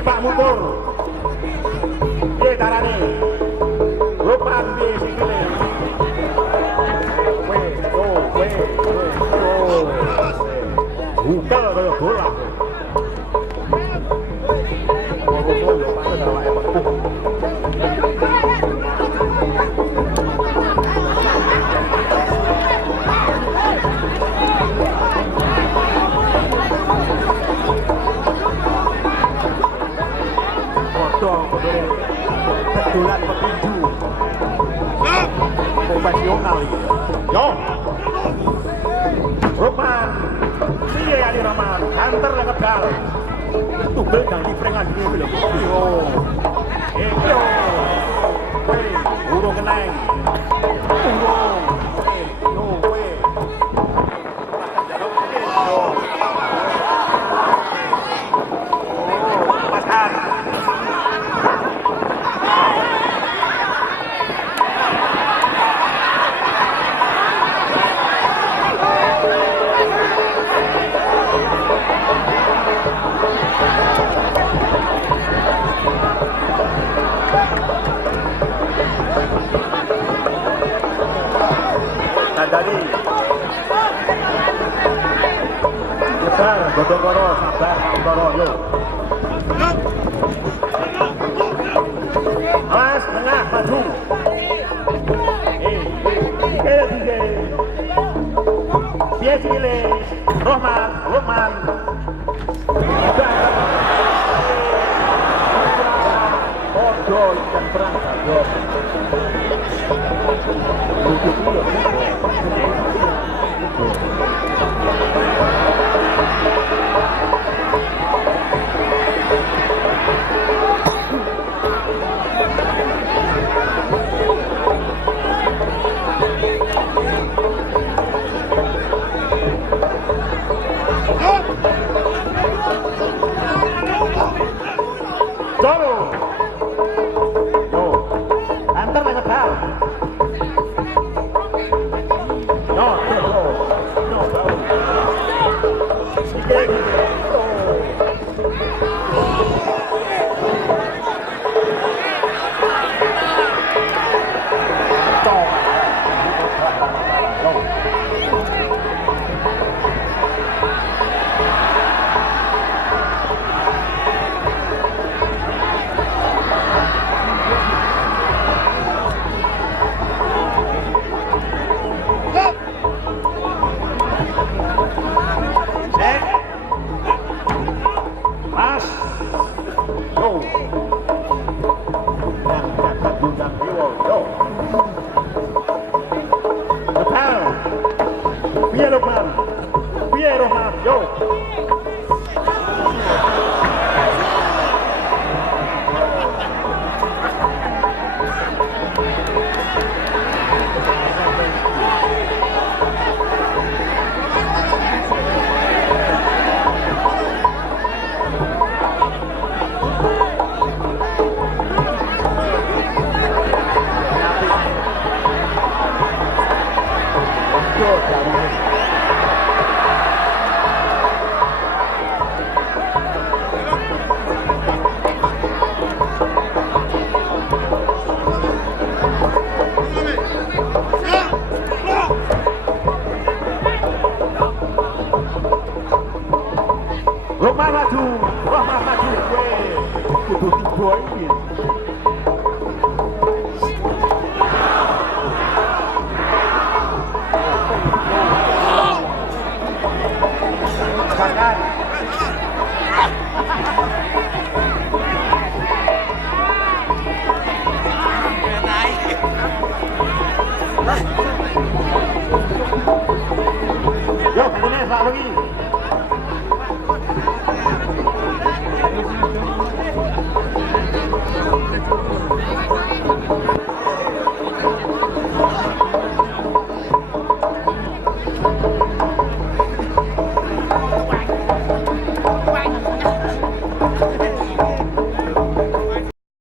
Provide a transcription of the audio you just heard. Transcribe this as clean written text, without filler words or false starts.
Pak Mukur. Piye carane? Rupan piye sikile? Bukel kaya bola. Kedulan petinju profesional iki. Yo. Roman. Piye Ali Roman? Antar le kebal. Tugel nang diprengan dhewe lho. Yo. Yo. Urung keneng. Urung. No way. Pasar. Dari besar Godongoro sabar Godongoro yo Mas tengah maju Dia Cile Roman Odol dan berangkat yo Roman maju, kudu tiba iki.